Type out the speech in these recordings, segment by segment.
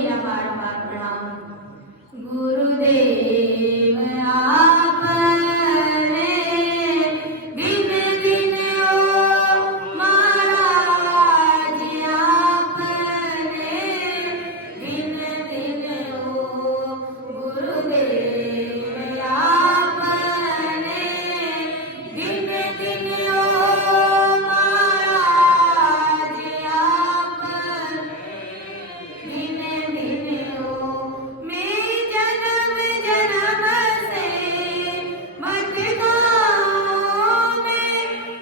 मेरा बार बार प्रणाम। गुरुदेव आपने दिन दिन ओ महाराज आपने दिन दिन ओ गुरुदेव आपने दिन दिन ओ महाराज आपने दिन दिन ओ मैं जन्म जन्म से मत गाऊं, मैं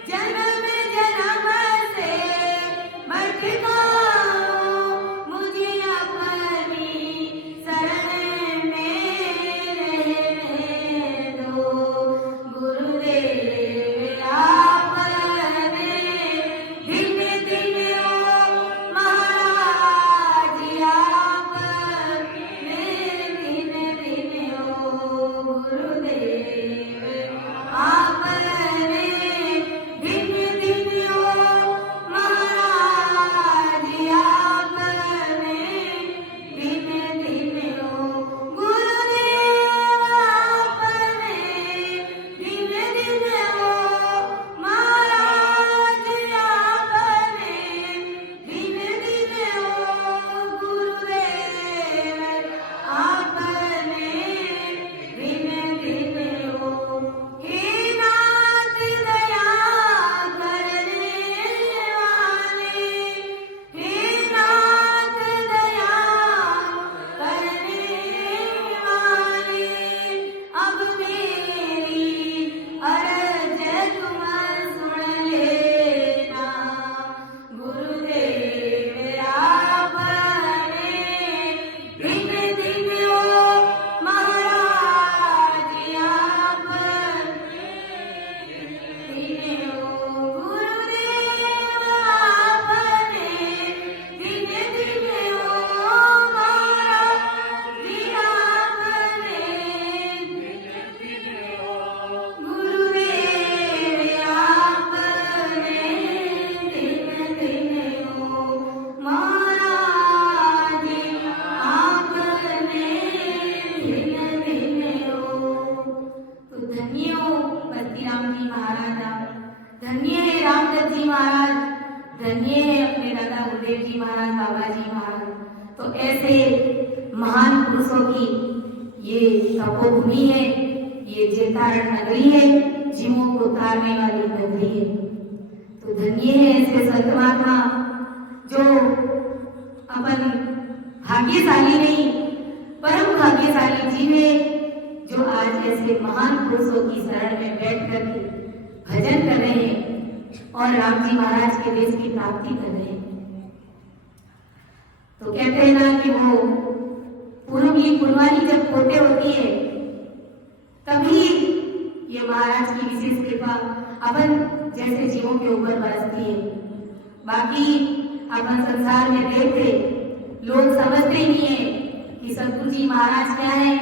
जन्म जन्म से मत गाऊं, मुझे अपनी शरण में रहने दो। गुरुदेव आपने दिन दिन ओ महाराज आपने दिन दिन ओ गुरुदेव आपने दिन दिन ओ महाराज आपने दिन दिन ओ गुरुदेव आपने दिन दिन ओ महाराज आपने दिन दिन ओ गुरुदेव आपने दिन दिन ओ हे नाथ दया करने वाले, हे नाथ दया करने वाले, अब मेरी अर्ज तुम सुन लेना। गुरुदेव आपने दिन दिन ओ महाराज आपने दिन ओ गुरुदेव आपने दिन दिन ओ महाराज आपने गुरुदेव आपने दिन दिन ओ महाराज आपने दिन दिन ओ। तो धन्य हो बद्रीराम जी महाराज आप, धन्य है रामदत्त जी महाराज, धन्य है अपने दादा गुरुदेव जी महाराज, बाबा जी महाराज। तो ऐसे महान पुरुषों की ये तपोभूमि है, ये जेतारण नगरी है, जीवों को उतारने वाली नगरी है। तो धन्य है ऐसे संत महात्मा जो अपन भाग्यशाली नहीं परम भाग्यशाली जीवे, जो आज ऐसे महान पुरुषों की शरण में बैठ कर के भजन कर रहे हैं और राम जी महाराज के देश की प्राप्ति कर रहे हैं। तो कहते हैं ना कि वो पूनम की पुरवानी जब पोते होती है तभी ये महाराज की विशेष कृपा अपन जैसे जीवों के ऊपर बरसती है। बाकी अपन संसार में देखते लोग समझते ही नहीं है कि सतगुरु जी महाराज क्या है,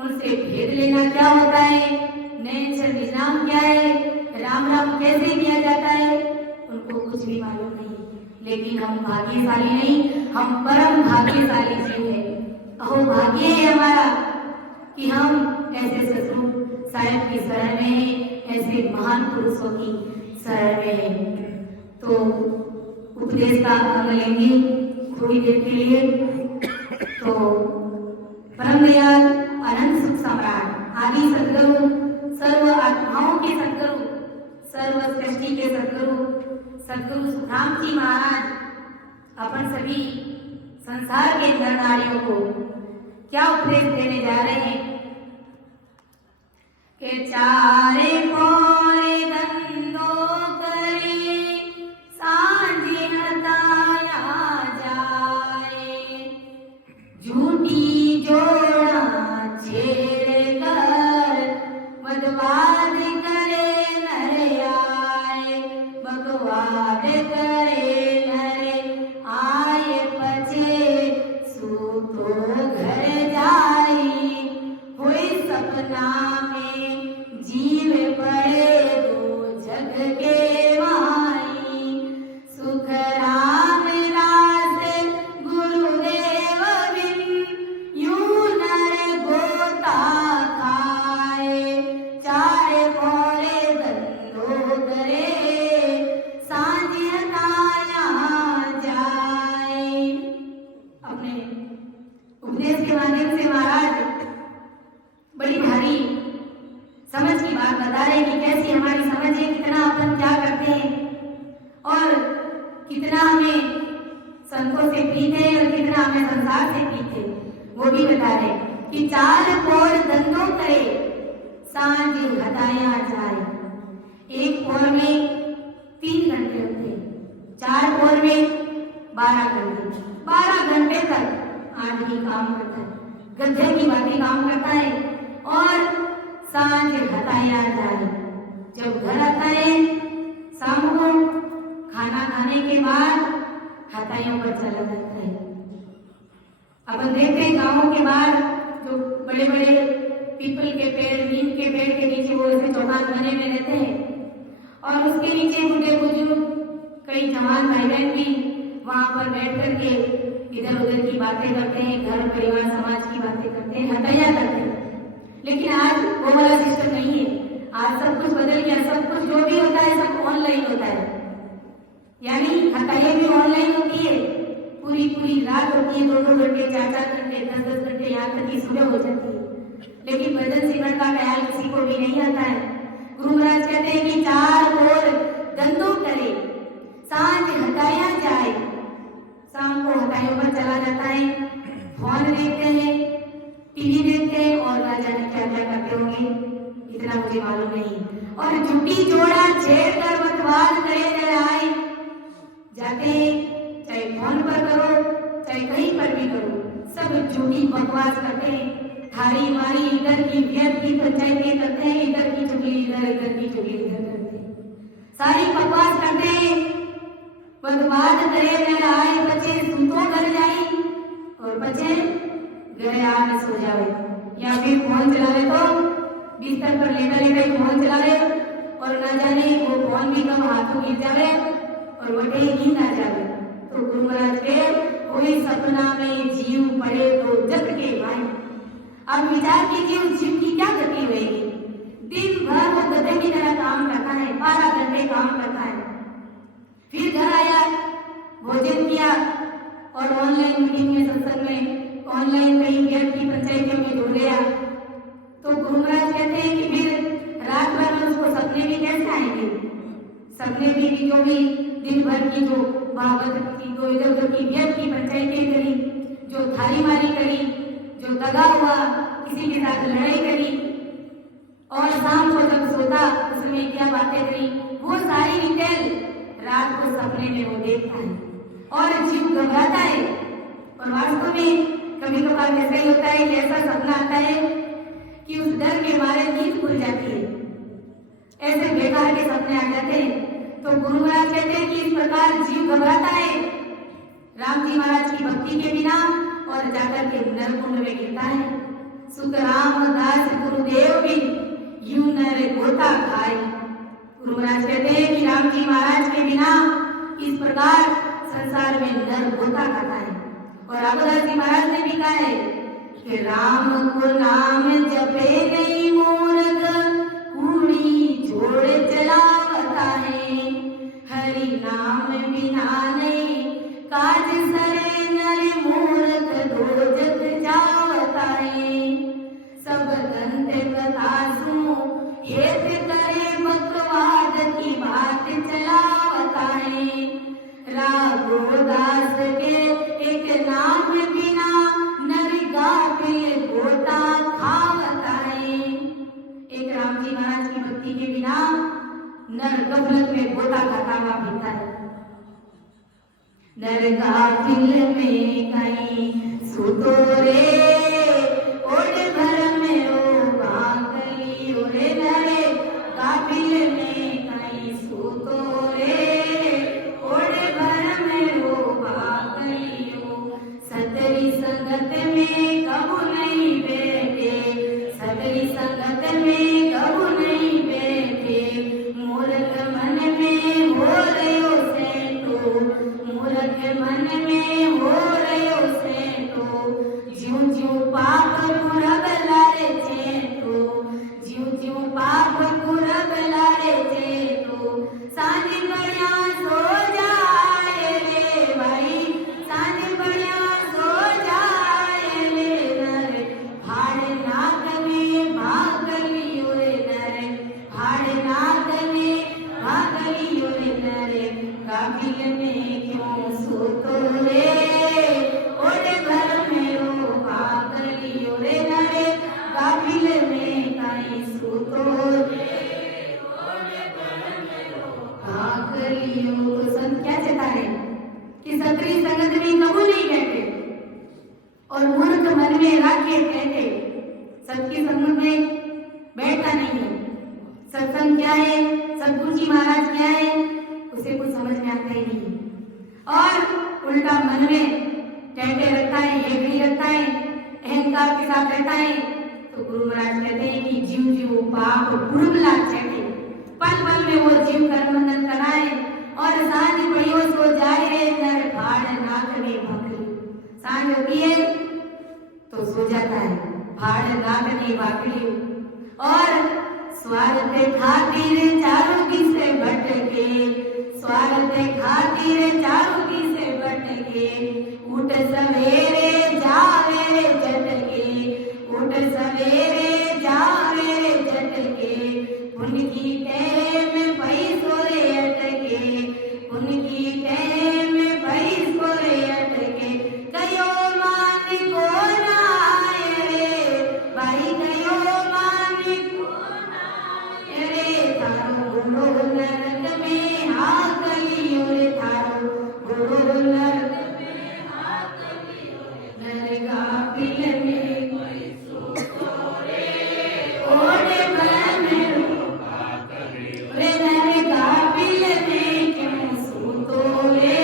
उनसे भेद लेना क्या होता है, नैन से निजाम क्या है, राम राम कैसे किया जाता है, उनको कुछ भी मालूम नहीं। लेकिन हम भाग्यशाली नहीं, हम परम भाग्यशाली जीव है। अहो भाग्य है हमारा कि हम ऐसे सतगुरु साहिब की शरण में हैं, ऐसे महान पुरुषों की शरण में हैं। तो उपदेश का अंग लेंगे थोड़ी देर के लिए। तो परम दयाल अनंत सुख सम्राट आदि सदगुरु, सर्व आत्माओं के सदगुरु, सर्व सृष्टि के सदगुरु, सदगुरु सुखराम जी महाराज अपन सभी संसार के नर नारियों को क्या उपदेश देने जा रहे हैं कि चारे पौरे गंदो करे सांझे हताया जाए, झूठी जोड़ा छेड़ कर मदवाद करे नर आए, बगवाद करे नर आए पछे सूतो घर जाई, हुई सपना में जीव पड़े के माध्यम से महाराज बड़ी भारी समझ की बात बता रहे कि कैसी हमारी समझ है, कितना अपन क्या करते हैं और कितना हमें संतों से प्रीत है और कितना हमें संसार से प्रीत है। वो भी बता रहे कि चार पौर धंधों करे सांझ हटाया जाए। एक पौर में 3 घंटे होते हैं, 4 पौर में 12 घंटे। 12 घंटे तक आदमी काम करता है, गधे की बातें काम करता है और सांझ हटाया जाए। जब घर आता है शाम को खाना खाने के बाद हटाइयों पर चला जाता है। अपन देखते हैं गांवों के बाहर जो बड़े बड़े पीपल के पेड़, नीम के पेड़ के नीचे वो ऐसे चौपाल बने हुए रहते हैं और उसके नीचे बूढ़े बुजुर्ग कई जवान भाई बहन भी वहां पर बैठ करके इधर उधर की बातें करते हैं, घर परिवार समाज की बातें करते हैं, हटाया करते हैं। लेकिन आज वो वाला सिस्टम नहीं है। आज सब कुछ बदल गया, सब कुछ जो भी होता है सब ऑनलाइन होता है, यानी हटाइए भी ऑनलाइन होती है। पूरी पूरी रात होती है, 2-2 घंटे, 4-4 घंटे, 10-10 घंटे, यहाँ तक की सुबह हो जाती है। लेकिन भजन सिमरन का ख्याल किसी को भी नहीं आता है। गुरु महाराज कहते हैं कि 4 पौर धंधों करे सांझ हटाया जाए। शाम को हटाइयों पर चला जाता है, फोन देखते हैं, टीवी देखते हैं और ना जाने क्या क्या करते होंगे, इतना मुझे मालूम नहीं। और झूठी जोड़ा छेड़ कर मतवाद करे न आए। जाते चाहे फोन पर करो चाहे कहीं पर भी करो, सब झूठी बकवास करते हैं, थारी मारी इधर की व्यर्थ की पंचायतें करते हैं, इधर की चुगली इधर, इधर की चुगली इधर करते हैं, सारी बकवास करते हैं। बर्बाद करे न आए, बच्चे सुतो घर जाई और बच्चे घरे आके सो जावे, या फिर फोन चलावे तो बिस्तर पर लेटा लेटा ही फोन चलावे और ना जाने वो फोन भी कब हाथों गिर जावे और वटे नींद आ जावे। तो गुरु महाराज के कोई सपना में जीव पड़े तो जग के भाई। अब विचार कीजिए उस जीव की क्या गति होगी। दिन भर वो गधे की तरह काम करता है, 12 घंटे काम करता है, फिर घर आया, भोजन किया और ऑनलाइन मीटिंग में, सत्संग में, ऑनलाइन में व्यर्थ की पंचायतों में जुड़ गया। तो गुरु महाराज कहते हैं कि फिर रात भर में उसको सपने भी कैसे आएंगे। सपने भी जो भी दिन भर की जो भागवत की, जो इधर उधर की व्यर्थ की पंचायतें करी, जो थारी मारी करी, जो दगा हुआ, किसी के साथ लड़ाई करी और शाम को जब सोता उसमें क्या बातें करी, वो सारी डिटेल रात को सपने में वो देखता है और जीव घबराता है। और वास्तव में कभी कभार ऐसा ही होता है कि ऐसा सपना आता है कि उस डर के मारे नींद खुल जाती है, ऐसे बेकार के सपने आ जाते हैं। तो गुरु महाराज कहते हैं कि इस प्रकार जीव घबराता है राम जी महाराज की भक्ति के बिना और जाकर के नरकुंड में गिरता है। सुख रामदास गुरुदेव भी यूं नर गोता खाए। गुरु महाराज कहते हैं कि राम जी महाराज के बिना इस प्रकार संसार में नर गोता खाता है। और रामदास जी महाराज ने भी कहा है कि राम को नाम जपे नहीं मूर्ख, कूड़ी जोड़ चलावता है, हरि नाम बिना नहीं काज सरे, नर मूर्ख दो जग जावता है। सब दंत कथा सुनो हेत करे, बकवाद की बात चलावता है। राघोदास के एक नाम बिना नर गाफिल गोता खावता है। एक राम जी महाराज की भक्ति के बिना नर गफलत में गोता खाता हुआ पीता है। नर गाफिल में कहीं सुतो रे, ओढ़ भर में ओ बांगली, ओरे नरे गाफिल में कहीं सुतो रे, ओढ़ भर में ओ बांगली। सतरी संगत में कबू नहीं बैठे, सतरी संगत में कबू नहीं बैठे, मूर्ख मन में हो रयो सेठो, मूर्ख मन में हो रयो सेठो, ज्यों ज्यों सतरी संगत में कबू नहीं बैठे और मूर्ख मन में राखे बैठे। सबकी संगत में बैठता नहीं है। सत्संग क्या है, सतगुरु जी महाराज क्या है, उसे कुछ समझ में आता ही नहीं और उल्टा मन में टहटे रखता है, ये रखता है, अहंकार के साथ रहता है। तो गुरु महाराज कहते हैं कि जीव जीव पाप गुरुमला चढ़े, पल पल में वो जीव कर्मंडन कराए और सांझ पड़ियो सो जाए रे नर भाड़ नाक में भाकरी। सांझ होती है तो सो जाता है, भाड़ नाक में भाकरी और स्वार्थ खातिर चारों किसे भटके, स्वार्थ खातिर चारों किसे भटके, उठ सवेरे जावे रे झटके, उठ सवेरे जावे रे झटके, उनकी टेम पैसों रे अटके, उनकी टेम पैसों रे अटके, कयो मान को ना आए रे भाई, कयो मान को ना आए रे, थारो गुरु नरक में हाकलियो रे, थारो गुरु नरक में हाकलियो रे, नरका पिल में कोई सूतो रे, ओढ़े बन रो हाकलियो रे, नरका पिल में क्यों सूतो रे,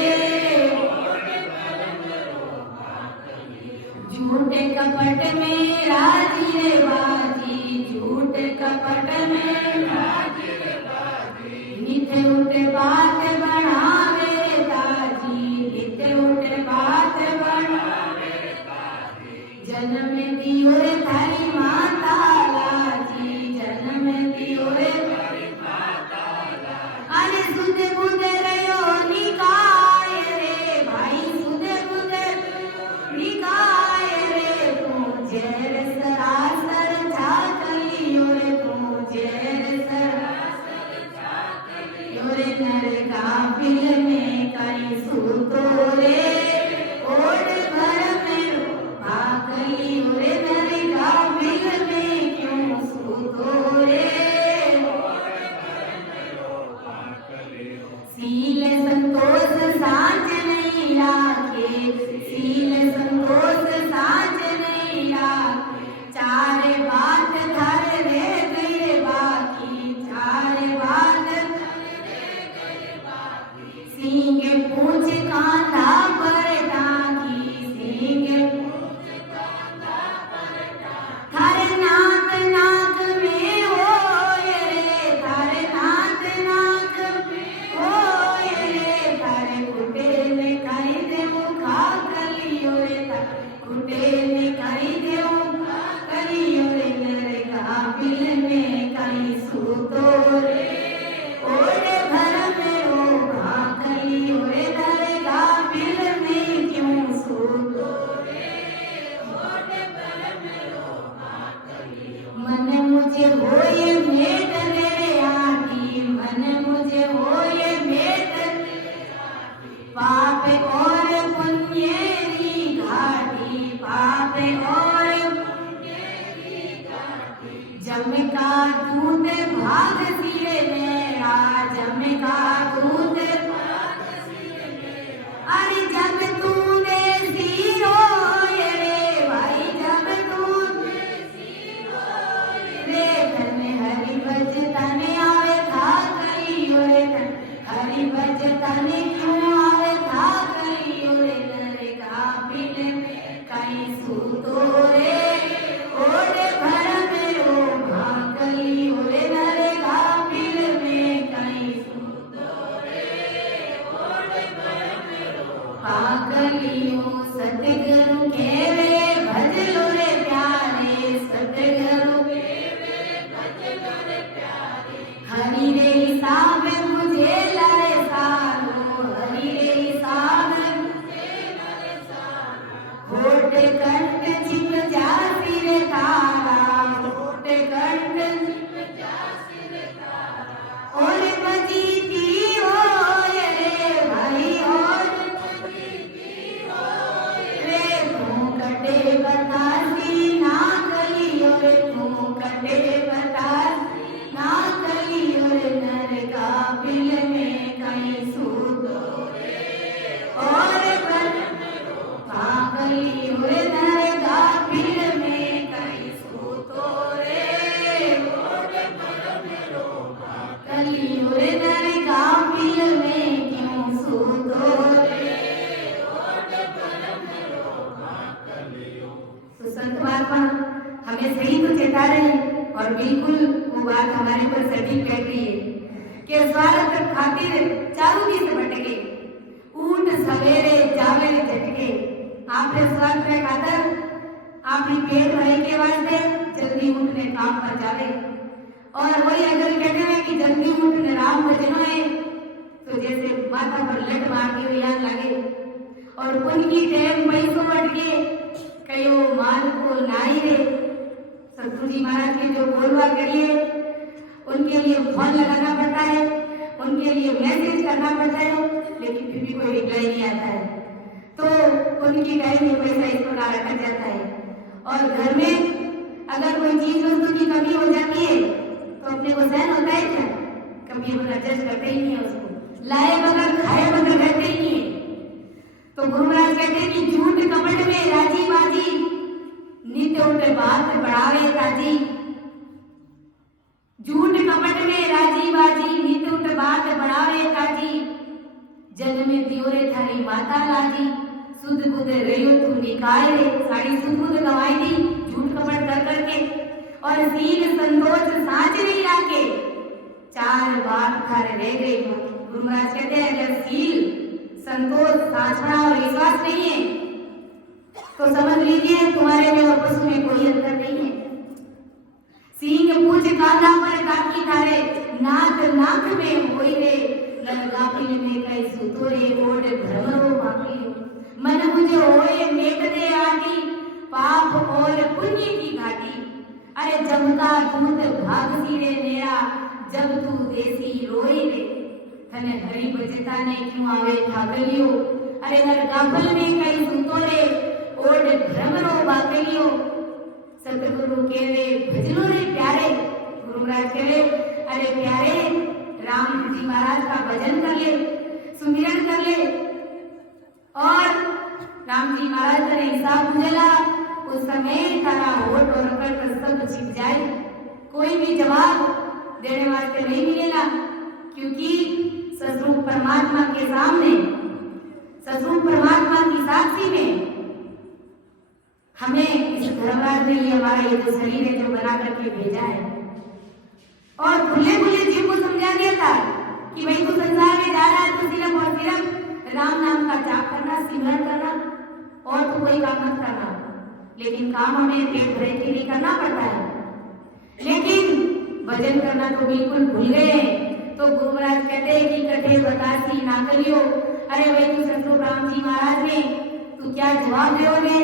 ओढ़े बन रो हाकलियो, झूठे कपट में राजी रे बाजी, झूठे कपट में राजी रे बाजी, मीठे उठे बात बढ़ावे ताजी, मीठे उठे बात बढ़ावे ताजी, जन्म दियो रे थारी माता लाजी, जन्म दियो रे थारी माता लाजी, अरे सुध बुध रयो निकाय रे भाई, सुध बुध निकाय रे, तू जहर सरासर झाकलियो रे, तू जहर सरासर झाकलियो रे, नरका पिल में कई सूतो रे, ओढ़ भर में रो भाकलियो रे, नरका पिल में क्यों सूतो रे, ओढ़ भर में रो भाकलियो, सील संतोष साँझ नहीं राखे, सील संतोष साँझ नहीं राखे, चार बात धर रे गए बाकी, चार बात धर रे गए बाकी, सींग पूछ कांधा पर टांगी, सींग पूछ कांधा पर टांगी, थारे नाक नाक में होए रे, थारे नाक नाक में होए रे, थारे कुटे ने खाई दे मुखा कलियो रे, थारे कुटे ने खाई दे मुखा कलियो रे, नरका पिल में कई सूतो रे, ओढ़े भर में रो भाकलियो रे, नरका पिल में क्यों सूतो रे, ओढ़े भर में रो भाकलियो, मन मुझे होए भेंट तेरे आटी, मन मुझे होए भेंट तेरे आटी, पाप और पुण्य री घाटी, पाप और पुण्य री घाटी, जम का दूध भाग सिरे मेरा, जम का दूध भाग सिरे मेरा, अरे जब तूने सिरोए रे भाई, जब तूने सिरोए रे, तने हरि भज तने आवे था कलियो रे, हरि भज तने क्यों आवे था कलियो रे, नरका पिल में कई सूतो रे, ओढ़े भर में रो भाकलियो रे, नरका पिल में कई सूतो रे, ओढ़े भर में रो भाकलियो, सतगुरु केवे भज लो रे प्यारे, सतगुरु केवे भज लो रे प्यारे, हरि रे हिसाब मुझे लरे सालो, हरि रे हिसाब मुझे लरे सालो, होठ कंठ छिप जासी रे तारा, होठ कंठ छिप जासी रे तारा, और बजीती होए रे भाई, और बजीती होए रे, तू कटे बतासी ना उठा रहे हैं और बिल्कुल वो बात हमारे पर सटीक बैठी है कि स्वार्थ खातिर चारों दिस भटके, ऊट सवेरे जावे झटके। आपने स्वार्थ में खातर आपने पेट भरे के वास्ते जल्दी उठने काम पर जावे, और वही अगर कहते हैं कि जल्दी उठने राम भजनो है तो जैसे माथा पर लट मारती हुई याद लगे। और उनकी टाइम पैसों अटके कयो माल को नाई रे। सतगुरु जी महाराज के जो बोलवा के लिए उनके लिए फोन लगाना पड़ता है, उनके लिए मैसेज करना पड़ता है, लेकिन फिर भी कोई रिप्लाई नहीं आता है। तो उनकी टाइम में पैसा इस प्रकार अटक जाता है। और घर में अगर कोई चीज वस्तु की कमी हो जाती है तो अपने को सहन होता है क्या? कभी हम एडजस्ट करते ही नहीं है उसको, लाए बगैर खाए बगैर रहते ही नहीं है। तो गुरु महाराज कहते हैं कि झूठ कपट में राजी बाजी, नित्य उठे बात बढ़ावे ताजी। झूठ कपट में राजी बाजी, नित्य उठे बात बढ़ावे ताजी। जन में दियोरे थारी माता लाजी, सुध बुध रहियो तू निकाय रे। साड़ी सुध बुध गवाई दी झूठ कपट कर करके, और सील संतोष साँच नहीं राखे, चार बात खारे रह गई। गुरु महाराज कहते हैं अगर सील संतोष साझना और विश्वास नहीं है तो समझ लीजिए तुम्हारे में और पशु में कोई अंतर नहीं है। सींग पूछ कांधा पर काकी थारे, नाक नाक में होई रे। ललगापिल में कई सुतोरे ओड भ्रमरो बाकी। मन मुझे होए मेट दे आटी, पाप और पुण्य की घाटी। अरे जब का दूध भाग सीरे मेरा, जब तू देसी रोई रे। तने हरी बजता ने क्यों आवे भागलियो, अरे हर गाफल में कई सुतोरे ओड भ्रमरो बागलियो। सतगुरु केवे भजलो रे प्यारे। गुरु महाराज केवे अरे प्यारे राम जी महाराज का भजन कर ले, सुमिरन कर ले। और राम जी महाराज ने हिसाब बुझला उस समय तारा होठ और कर सब छिप जाए, कोई भी जवाब देने वास्ते नहीं मिलेगा। क्योंकि ससुर परमात्मा के सामने, ससुर परमात्मा की साक्षी में हमें इस धर्मराज ने ये हमारा ये जो शरीर है जो बना करके भेजा है, और खुले खुले जीव को समझा दिया था कि भाई तू संसार में जा रहा है तो सिर्फ और सिर्फ राम नाम का जाप करना, सिमरन करना, और तो कोई काम मत करना। लेकिन काम हमें पेट भरे के लिए करना पड़ता है, लेकिन भजन करना तो बिल्कुल भूल गए। तो गुरु महाराज कहते हैं कि कठे बतासी ना करियो। अरे भाई तू सतगुरु राम जी महाराज में तू क्या जवाब दोगे?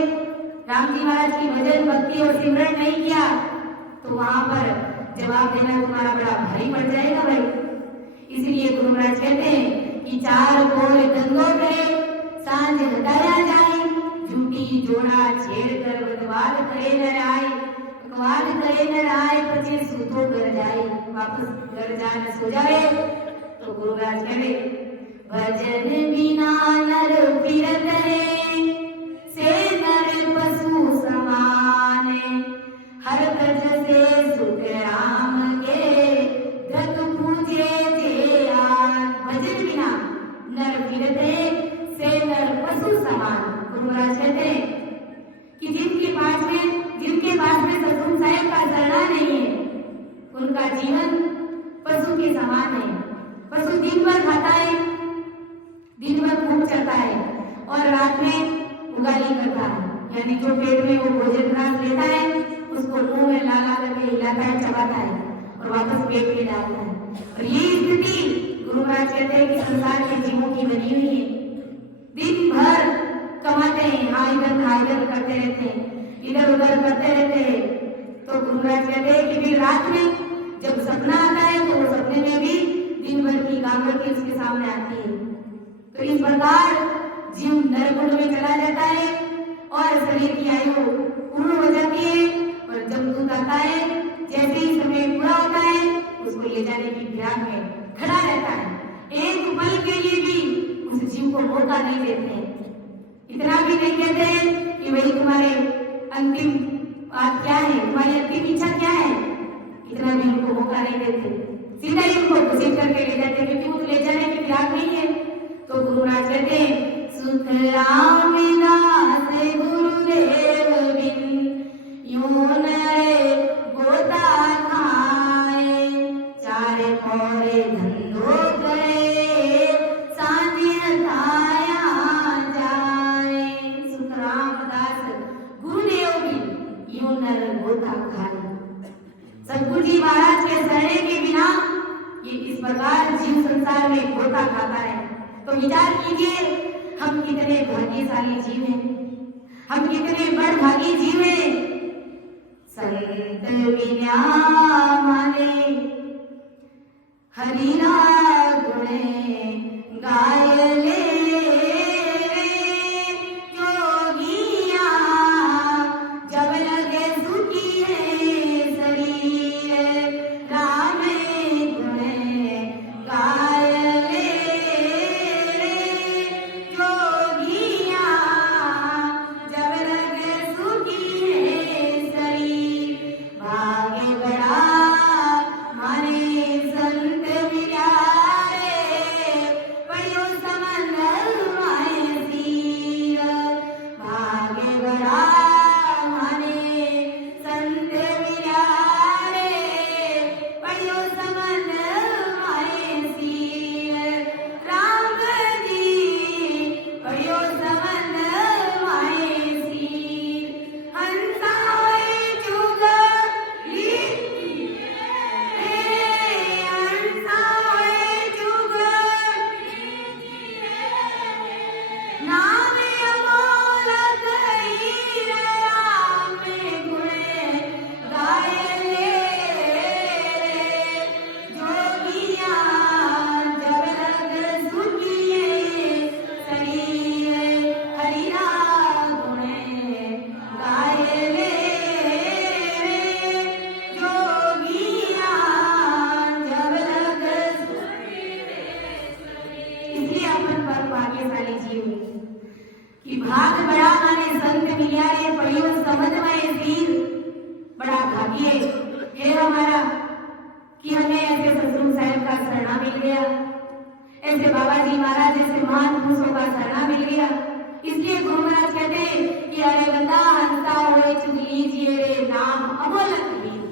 राम जी महाराज की भजन भक्ति और सिमरन नहीं किया तो वहां पर जवाब देना तुम्हारा बड़ा भारी पड़ जाएगा भाई। इसलिए गुरु महाराज कहते हैं कि चार बोल गंगो करे, सांझ हटाया जाए। झूठी जोड़ा छेड़ कर बदवाद करे न आए, बकवाद करे न आए, पचे सूतो कर जाए, वापस घर जाने सो जाए। तो गुरु महाराज कहे भजन बिना नर फिरत रे, से नर पशु समान। हर गज से सुख राम के, गत पूजे जे आन। भजन बिना नर फिरत रे, से नर पशु समान। गुरु महाराज कहते हैं कि जिनके पास में सतगुरु साहिब का शरणा नहीं है उनका जीवन पशु के समान है। पशु दिन भर खाता है, दिन भर खूब चलता है और रात में उगाली करता है, यानी जो पेट में वो भोजन ग्रास लेता है उसको मुंह में ला करके हिलाता है, चबाता है और वापस पेट में डालता है। और ये स्थिति गुरु महाराज कहते हैं कि संसार के जीवों की बनी हुई है। दिन भर कमाते हैं, हाँ इधर करते रहते हैं, इधर उधर करते रहते हैं। तो गुरु महाराज कहते हैं कि फिर रात में जब सपना आता है तो वो सपने में भी दिन भर की कामगति उसके सामने आती है। तो इस प्रकार जीव नरकुंड में चला जाता है और शरीर की आयु पूर्ण हो जाती है। और जब दूध आता है, जैसे ही समय पूरा होता है उसको ले जाने की फिराक में खड़ा रहता है। एक पल के लिए भी उस जीव को मौका नहीं देते हैं। इतना भी नहीं कहते हैं कि भाई तुम्हारे अंतिम बात क्या है, तुम्हारी अंतिम इच्छा क्या है, इतना भी उनको मौका नहीं देते। सीधा ही उनको घसीट करके ले जाते हैं, क्योंकि वो ले जाने की फिराक नहीं है। तो गुरु महाराज कहते हैं सुख रामदास गुरुदेव बिन यूं न यूं नर गोता खाए। सतगुरु जी महाराज के शरणे के बिना ये इस प्रकार जीव संसार में गोता खाता है। तो विचार कीजिए, हम कितने भाग्यशाली जीव हैं, हम कितने बड़भागी जीव हैं। संत विद्या माने हरिना गुणे गाय ले जोगिया, जब लगे सुखी है शरीर राम गुणे गाय ले जोगिया, जब लगे सुखी है शरीर। भाग्य बड़ा माने संत विचारे, पढ़ियो समंदर माए सीर। भाग्य बड़ा माने संत विचारे, पढ़ियो समंदर माए सीर। राम जी पढ़ियो समंदर माए सीर। हंसाए जुगली हंसाए जुगली, नाम अमोलक हीर राम गुणे गाय ले जोगिया, जब लग सुखिए शरीर हरिरा गुणे गाय ले जोगिया, जब लग इसलिए अपन पर भाग्यशाली जीव कि भाग बड़ा माने संत मिलिया रे, पढ़ियो समझ में वीर। बड़ा भाग्य है हमारा कि हमें ऐसे सतगुरु साहब का शरणा मिल गया, ऐसे बाबा जी महाराज जैसे महान पुरुषों का शरणा मिल गया। इसलिए गुरु महाराज कहते हैं कि अरे बंदा हंसता हुए चुग लीजिए रे नाम अमोलक हीर।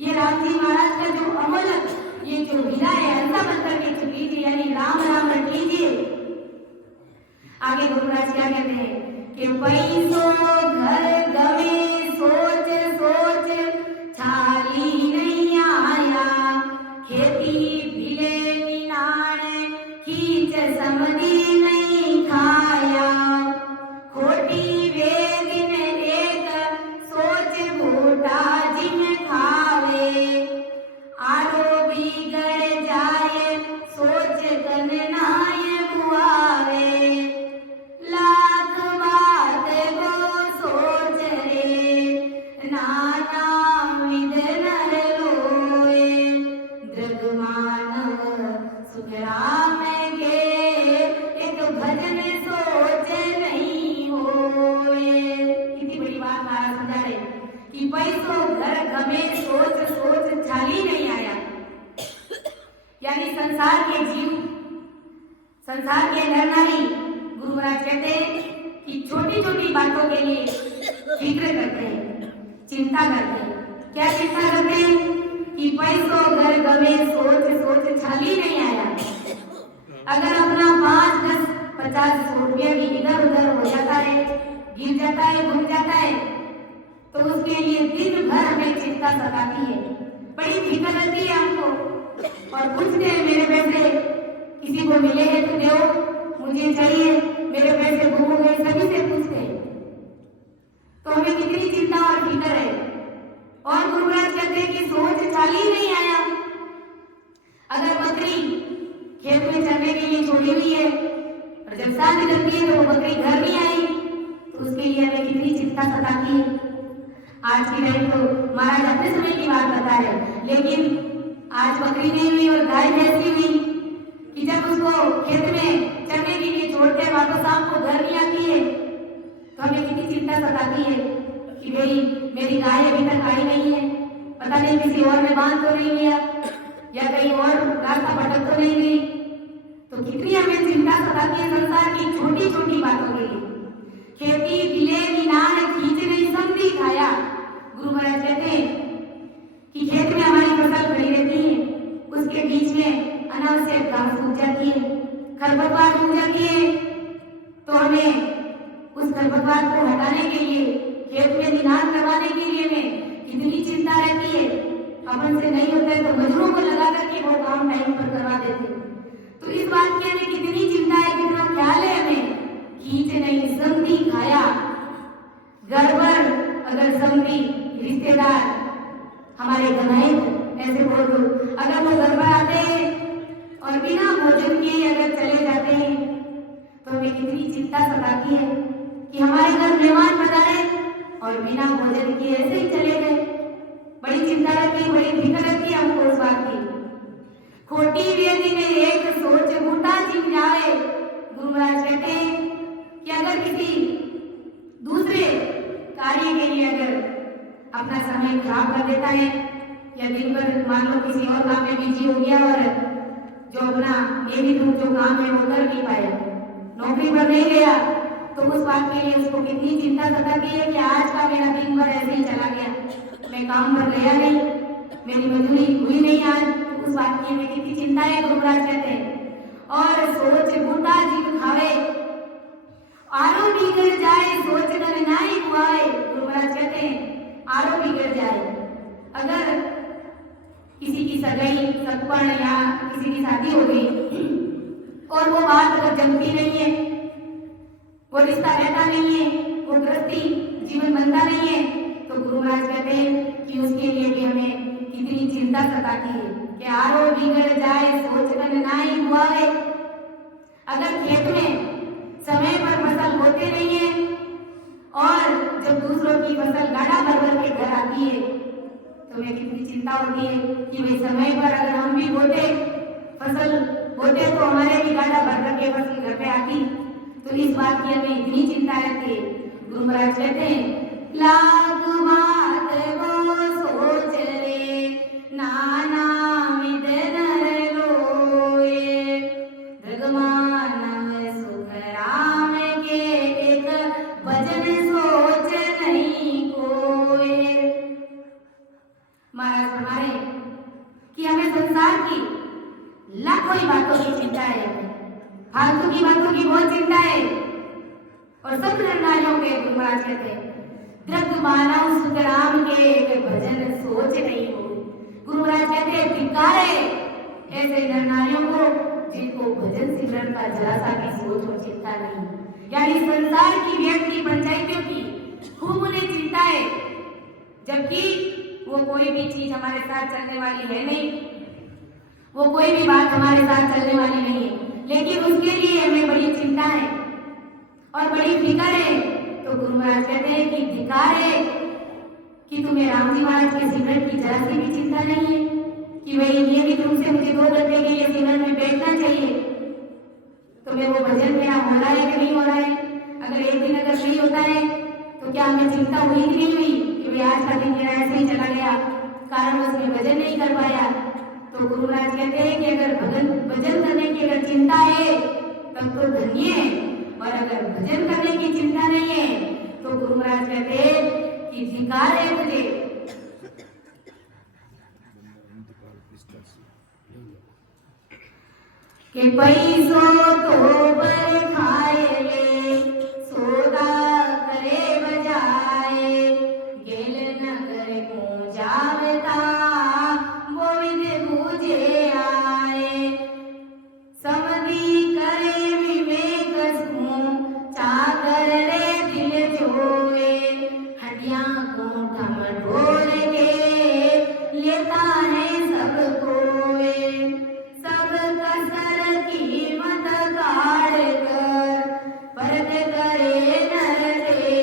ये राम जी महाराज का जो अमोलक ये जो हीरा है, हंसा बनकर के चुग लीजिए, यानी राम राम रट लीजिए। आगे गुरु महाराज क्या कहते हैं कि पैसों घर गवे सोच सोच छाली नहीं आया, खेती भिले निनाण खींच समधी नहीं खाया। खोटी वेदिन एक सोच भूटा जिन खावे, आरो बिगड़ जाए सोच गणनाय बुआवे। लाख बात वो सोच रे नाना विद नर लोए, दृगमान सुख राम के एक भजन सोच नहीं होए। कितनी बड़ी बात महाराज समझा रहे कि पैसों घर गमे सोच सोच छाली नहीं आया, यानी संसार के जीव, संसार के नर नारी गुरु महाराज कहते हैं कि छोटी छोटी बातों के लिए फिक्र करते हैं, चिंता करते हैं। क्या चिंता करते हैं कि पैसों घर गवे सोच सोच छाली नहीं आया। अगर अपना 5, 10, 50, 100 रुपया भी इधर उधर हो जाता है, गिर जाता है, घूम जाता है, तो उसके लिए दिन भर हमें चिंता सताती है, बड़ी फिक्र रहती है हमको। और पूछते हैं मेरे पैसे किसी को मिले हैं तो दो, मुझे चाहिए, मेरे पैसे गुम हो गए, सभी से पूछते हैं। तो हमें कितनी चिंता और फिक्र है। और गुरु महाराज कहते हैं कि सोच छाली नहीं आया। अगर बकरी खेत में चरने के लिए छोड़ी हुई है और जब सांझ लगती है तो वो बकरी घर नहीं आई, तो उसके लिए हमें कितनी चिंता सताती है। आज की टाइम तो महाराज अपने समय की बात बता रहे, लेकिन आज बकरी नहीं हुई और गाय भैंस नहीं हुई कि जब उसको खेत में चरने के लिए छोड़ते हैं, वापस शाम को घर नहीं आती है, तो हमें कितनी चिंता सताती है कि भाई मेरी गाय अभी तक आई नहीं है, पता नहीं किसी और ने बांध तो नहीं लिया या कहीं और रास्ता भटक तो नहीं गई। तो कितनी हमें चिंता सताती है संसार की छोटी छोटी बातों के लिए। खेती बिले निनान खींच नहीं समझी खाया। गुरु महाराज कहते हैं कि खेत में हमारी फसल खड़ी रहती है, उसके बीच में अनावश्यक घास उग जाती है, खरपतवार उग जाती है, तो हमें उस खरपतवार को हटाने के लिए खेत में निनाण करवाने के लिए में कितनी चिंता रहती है। अपन से नहीं होता है तो मजदूरों को लगा करके वो काम टाइम पर करवा देते। तो इस बात की हमें कितनी चिंता है, कितना ख्याल है हमें। खींच नहीं समधी खाया, घर पर अगर समधी रिश्तेदार हमारे गनाइत ऐसे बोल दो, अगर वो घर पर आते हैं और बिना भोजन किए अगर चले जाते हैं तो हमें कितनी चिंता सताती है कि हमारे घर मेहमान पधारे और बिना भोजन किए ऐसे ही चले गए। बड़ी चिंता रहती है, बड़ी फिक्र रहती है हमको उस बात की। खोटी व्यक्ति में एक सोच बूटा छिप जाए। गुरु महाराज कहते हैं कि अगर किसी दूसरे कार्य के लिए अगर अपना समय खराब कर देता है या दिन भर मान लो किसी और काम में बिजी हो गया और जो अपना नियमित रूप जो काम है वो कर नहीं पाए, नौकरी पर नहीं गया, तो उस बात के लिए उसको कितनी चिंता सताती है कि आज का मेरा दिन भर ऐसे ही चला गया, मैं काम पर गया नहीं, मेरी मजदूरी हुई नहीं आज। उस बात की हमें कितनी चिंता है, गुरु महाराज कहते हैं। और सोच बूटा जीव खावे, आरो बिगड़ जाए सोच कर नाई हुआए। गुरु महाराज कहते हैं आरो बिगड़ जाए, अगर किसी की सगाई सगपण या किसी की शादी हो गई और वो बात अगर जमती नहीं है, वो रिश्ता रहता नहीं है, वो गृहस्थी जीवन बनता नहीं है, तो गुरु महाराज कहते हैं कि उसके लिए भी हमें कितनी चिंता सताती है कि आरो बिगड़ जाए सोच कर नाई हुआए। अगर खेत में समय पर फसल होते नहीं है और जब दूसरों की फसल गाड़ा भर भर के घर आती है तो हमें कितनी चिंता होती है कि भाई समय पर अगर हम भी फसल बोते तो हमारे भी गाड़ा भर भर के फसल घर पे आती। तो इस बात की हमें इतनी चिंता रहती है। गुरु महाराज कहते हैं लाग बात वो सोच रे नाना विद नर लोए, भगवान सुख राम के एक भजन सोच नहीं कोई। महाराज हमारे कि हमें संसार की लाखों ही बातों की चिंता है, फालतू की बातों की बहुत चिंता है और सब निर्णायों के गुरु महाराज कहते हैं दृढ़ मानव सुख राम के एक भजन सोच नहीं हो। गुरु महाराज कहते हैं धिक्कार है ऐसे निर्णायों को जिनको भजन सिमरन का जरा सा भी सोच और चिंता नहीं। यानी संसार की व्यक्ति पंचायतों की खूब उन्हें चिंता है, जबकि वो कोई भी चीज हमारे साथ चलने वाली है नहीं, वो कोई भी बात हमारे साथ चलने वाली नहीं है, लेकिन उसके लिए हमें बड़ी चिंता है और बड़ी फिक्र है। तो गुरु महाराज कहते हैं कि धिक्कार है कि तुम्हें राम जी महाराज के सिमरन की जरा सी भी चिंता नहीं है कि भाई नियमित रूप से मुझे 2 घंटे के लिए सिमरन में बैठना चाहिए, तो मैं वो भजन मेरा हो रहा है कि नहीं हो रहा है। अगर एक दिन अगर नहीं होता है तो क्या हमें चिंता हुई कि नहीं हुई कि भाई आज का दिन मेरा ऐसे ही चला गया, कारण उसमें भजन नहीं कर पाया। तो गुरु महाराज कहते हैं कि अगर भजन करने की अगर चिंता है तब तो धन्य है, और अगर भजन करने की चिंता नहीं है तो गुरु महाराज कहते हैं कि धिक्कार है मुझे। कि पैसों तो पर खाए ले सौदा करे बजाए, गेल नगर को जावता गोविंद पूजे आए, समधी करे विवेक सू चाकर रे दिल जोए, हड्डियां को ठम ढोल के लेता है सब कोए, सब कसर कीमत काढ़ कर परत करे नर रे,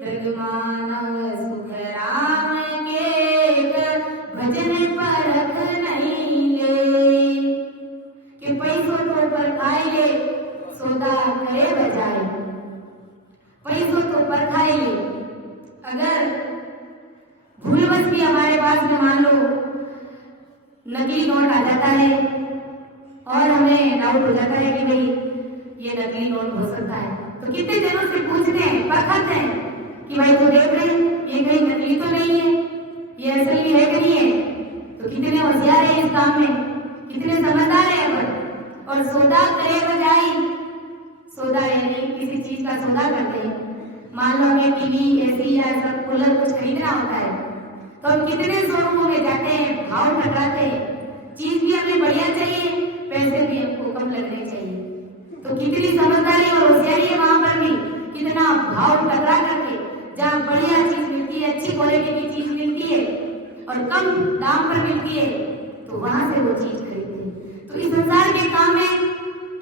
भगवान सुख राम के भजन परख नहीं ले। कि पैसों तो पर खाए ले सौदा करे बजाए, पैसों तो पर खाए ले, अगर भूलवश भी हमारे पास में मान लो नकली नोट आ जाता है और हमें डाउट हो जाता है कि भाई ये नकली नोट हो सकता है, तो कितने जनों से पूछते हैं, परखते हैं कि भाई तो देख रहे ये कहीं नकली तो नहीं है, ये असली है कि नहीं है। तो कितने होशियार है इस काम में, कितने समझदार है अपन। और सौदा करे बजाई, सौदा यानी किसी चीज का सौदा करते हैं, मान लो हमें टीवी, एसी या सब कूलर कुछ खरीदना होता है तो हम कितने शोरूमों में जाते हैं, भाव टकराते हैं। चीज भी हमें बढ़िया चाहिए, पैसे भी हमको कम लगने चाहिए। तो कितनी समझदारी और होशियारी है वहां पर भी, कितना भाव टकरा करके जहाँ बढ़िया चीज मिलती है, अच्छी क्वालिटी की चीज मिलती है और कम दाम पर मिलती है तो वहां से वो चीज खरीदते हैं। तो इस संसार के काम में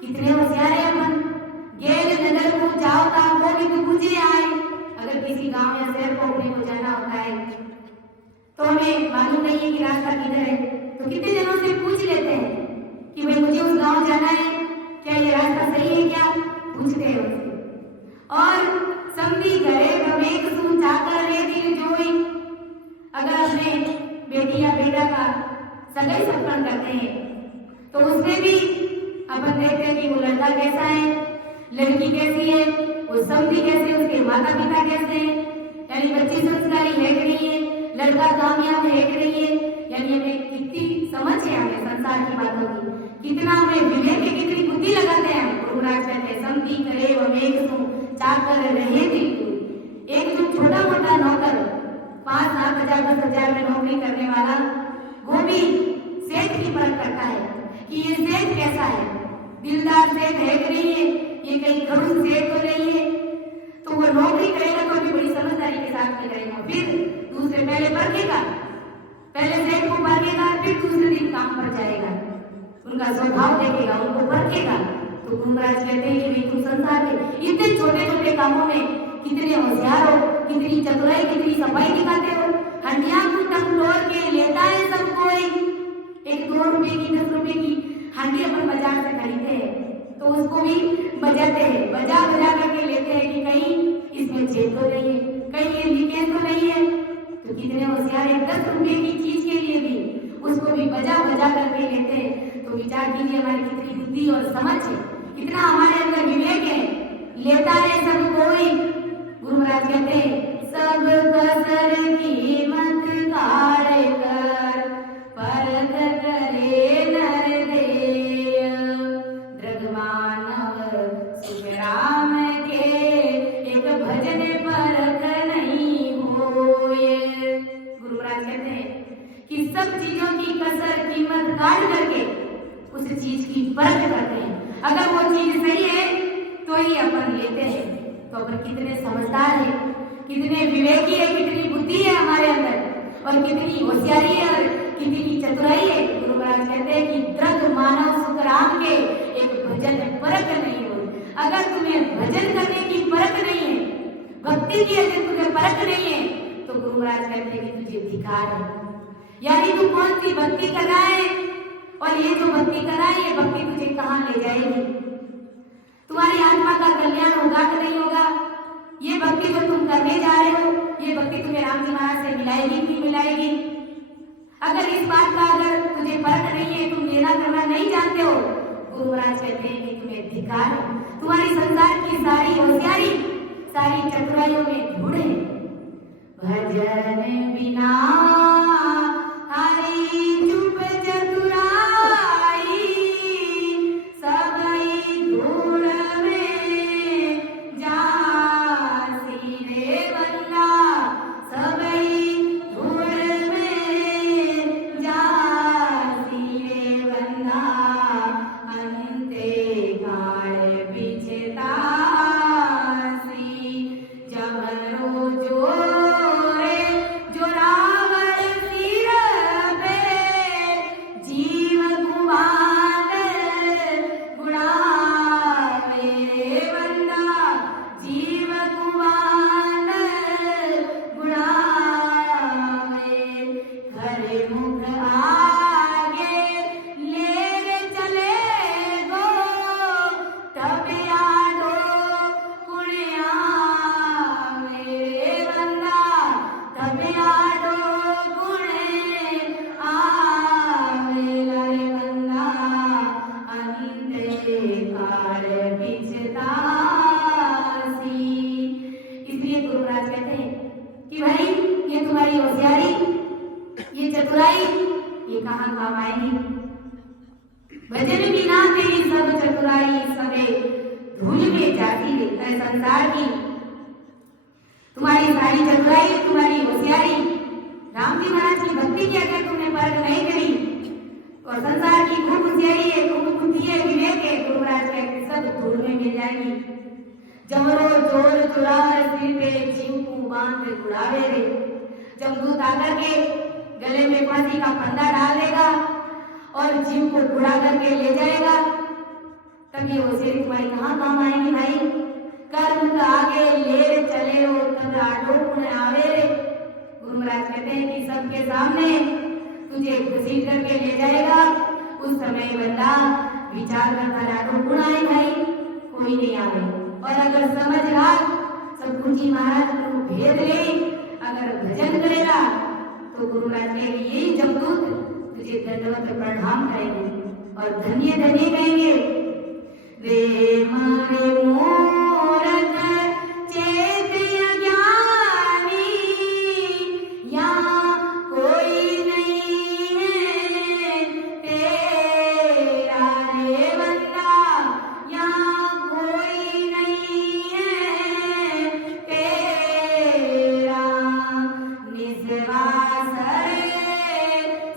कितने होशियार है अपन। गेल नगर को जाओ ताम को भी पूछे आए। अगर किसी गांव या शहर को अपने को जाना होता है तो हमें मालूम नहीं है कि रास्ता किधर है, तो कितने जनों से पूछ लेते हैं कि भाई मुझे उस गांव जाना है, क्या ये रास्ता सही है क्या, पूछते हैं उससे। और समझी घरे भवेक सु चाकर रे दिल जोई। अगर अपने बेटी या बेटा का सगाई संपन्न करते हैं तो उसमें भी अपन देखते हैं कि वो लड़का कैसा है, लड़की कैसी है, वो समझी कैसे, उसके माता पिता कैसे हैं, यानी बच्ची संस्कारी है कि नहीं है, लड़का कामयाब है कि नहीं है, यानी हमें कितनी समझ है हमें संसार की बातों की, कितना हमें विवेक है, कितनी बुद्धि लगाते हैं। गुरुराज कहते हैं समझी करे विवेक सु चाकर रहे दिल। एक जो छोटा मोटा नौकर 5 लाख 10 हजार में नौकरी करने वाला वो भी सेठ की परख करता है कि ये सेठ कैसा है, दिलदार सेठ है कि नहीं है, ये कहीं खड़ूस सेठ तो नहीं है। तो वो नौकरी करेगा तो भी बड़ी समझदारी के साथ में करेगा। फिर दूसरे पहले परखेगा, पहले सेठ को परखेगा, फिर दूसरे दिन काम पर जाएगा, उनका स्वभाव देखेगा, उनको परखेगा। तो गुरुराज कहते हैं कि तुम संसार के इतने छोटे छोटे कामों में कितने होशियार हो, कितनी चतुराई, कितनी सफाई दिखाते हो। हंडिया को टंग तोड़ के लेता है सब कोई। एक 2 रुपए की 10 रुपए की हांडी अपन बाजार से खरीदते हैं तो उसको भी बजाते हैं, बजा बजा करके लेते हैं कि कहीं इसमें छेद तो नहीं है, कहीं ये लीकेज तो नहीं है। तो कितने होशियार है, 10 रुपए की चीज के लिए भी उसको भी बजा बजा करके लेते हैं। तो विचार कीजिए हमारी कितनी बुद्धि और समझ है, कितना हमारे अंदर विवेक है। लेता है सब कोई। गुरु महाराज कहते हैं सब कसर कीमत काढ़ कर परख करे नर देय। दृढ़ मानव सुख राम के एक भजन परख नहीं होए। गुरु महाराज कहते हैं कि सब चीजों की कसर कीमत काढ़ करके उस चीज की परख करते हैं। अगर वो चीज सही है तो ही अपन लेते हैं। तो अपन कितने समझदार है, कितने विवेकी है, कितनी बुद्धि है हमारे अंदर और कितनी होशियारी है और कितनी चतुराई है। गुरु महाराज कहते हैं कि दृढ़ मानव सुख राम के एक भजन परख नहीं हो। अगर तुम्हें भजन करने की परख नहीं है, भक्ति की अगर तुम्हें परख नहीं है तो गुरु महाराज कहते हैं कि तुझे धिक्कार है। यानी तू कौन सी भक्ति कर रहा है और ये जो भक्ति कर रहा है ये भक्ति तुझे कहाँ ले जाएगी, तुम्हारी आत्मा का कल्याण होगा कि नहीं होगा। ये भक्ति जो तुम करने जा रहे हो ये भक्ति तुम्हें राम जी महाराज से मिलाएगी कि मिलाएगी। अगर इस बात का अगर तुझे परख नहीं है, तुम लेना करना नहीं जानते हो, गुरु महाराज कहते हैं कि तुम्हें धिक्कार है। तुम्हारी संसार की सारी होशियारी, सारी चतुराइयों में धूड़ है। भजन बिना हरि चुप चतुराई सबई धूड़ में जासी रे बंदा। सबई धूड़ में जासी रे बंदा। अंते काल बिछतासी जमरो जोरे जोरावर सिर पे जीव गुमान गुणावे बंदा। जीव गुमान गुणावे घर मुख आगे ले चले गो तब यादो पुण्या मेरे बंदा। तब यादो पुण्य आवे लारे बंदा। अंते काल बिछतासी। इसलिए गुरु महाराज कहते हैं कि भाई ये तुम्हारी होशियारी, ये चतुराई, ये कहाँ काम आएगी। भजन बिना तेरी सब चतुराई सबे धूल में जाती है। संसार की तुम्हारी सारी चतुराई, तुम्हारी होशियारी, राम जी महाराज की भक्ति की अगर तुमने परख नहीं करी और संसार की खूब होशियारी है, खूब बुद्धि है, विवेक है, गुरु महाराज कहते सब धूल में मिल जाएगी। जमरो जोर चुरार सिर पे जीव को बांध उड़ावे रे। जमदूत आकर के गले में फांसी का फंदा डाल देगा और जीव को उड़ा करके ले जाएगा। तब ये होशियारी तुम्हारी कहाँ काम आएगी भाई? कर्म का आगे ले चले हो तब राठो पुन आवे रे। गुरु महाराज कहते हैं कि सबके सामने तुझे घसीट करके ले जाएगा। उस समय बंदा विचार करता राठो पुन आए भाई, कोई नहीं आवे। और अगर समझ रहा सब गुरु जी महाराज को भेद ले, अगर भजन करेगा तो गुरु महाराज कहेंगे यही जमदूत तुझे दंडवत प्रणाम करेंगे और धन्य धन्य कहेंगे। रे मारे मोरत चेत अज्ञानी, यहाँ कोई नहीं है तेरा रे बंदा, यहाँ कोई नहीं है तेरा। निस्वास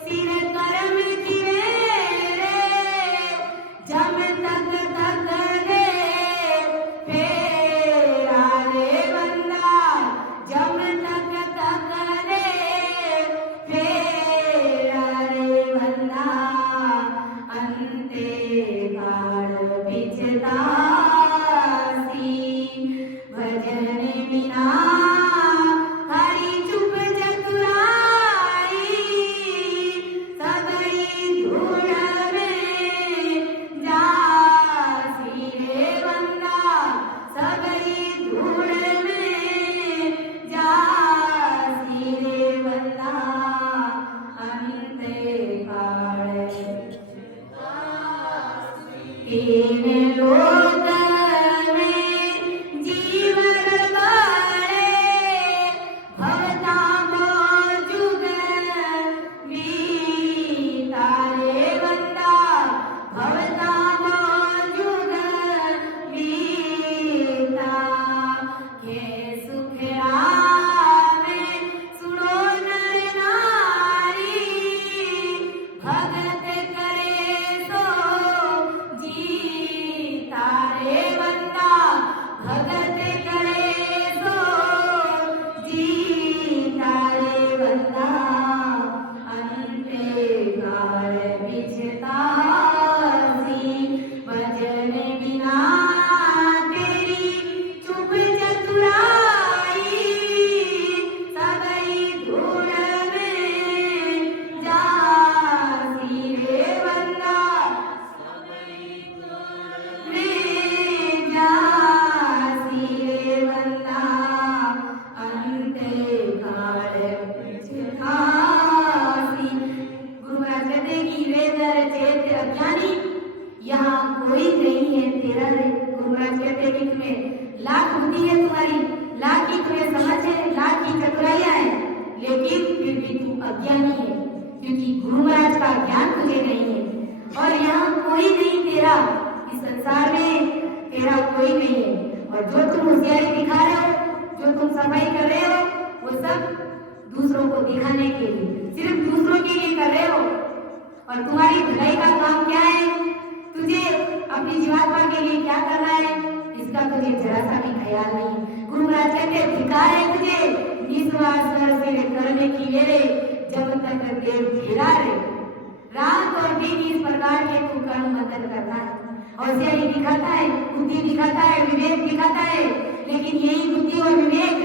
सिर कर्म किरे, जब तक रे फेरा रे बंदा, जब तक रे फेरा रे बंदा। अंते काल बिचतासी, भजन बिना हरि चुप चतुराई, सबरी धूल में जासी रे बंदा, सबरी धूल में जासी रे बंदा। अंते काल तीन लोक में जीवन बारे, भवता मौजुग बीता रे बंदा, भवता मौजुग बीता। के सुख आवे सुनो नर नारी, भगत करे सो जीता रे बंदा, भगत करे सो जीता रे बंदा। अंते काल बिचतासी, भजन बिना तेरी चुप चतुराई, सबई धूल में जासी रे बंदा, में जासी रे बंदा। अंते काल बिचतासी। गुरु महाराज कहते हैं कि वे नर चेत अज्ञानी, यहाँ कोई नहीं है तेरा रे। गुरु महाराज कहते हैं कि तुम्हें लाख बुद्धि है, तुम्हारी लाख की तुम्हें समझ है, लाख की चतुराइयां है, लेकिन फिर भी तू अज्ञानी है, क्योंकि गुरु महाराज का ज्ञान तुझे नहीं है। और यहाँ कोई नहीं तेरा, इस संसार में तेरा कोई नहीं है। और जो तुम होशियारी दिखा रहे हो, जो तुम सफाई कर रहे हो, वो सब दूसरों को दिखाने के लिए, सिर्फ दूसरों के लिए कर रहे हो। और तुम्हारी भलाई का काम क्या है? तुझे अपनी जीवात्मा के लिए क्या करना है, इसका तुझे जरा सा भी ख्याल नहीं। गुरु महाराज कहते हैं धिक्कार है तुझे, निस्वास से कर्म की मेरे, जब तक देव घेरा रे। रात और दिन इस प्रकार के तू कर्म बंधन करता है, होशियारी दिखाता है, बुद्धि दिखाता है, विवेक दिखाता है, लेकिन यही बुद्धि और विवेक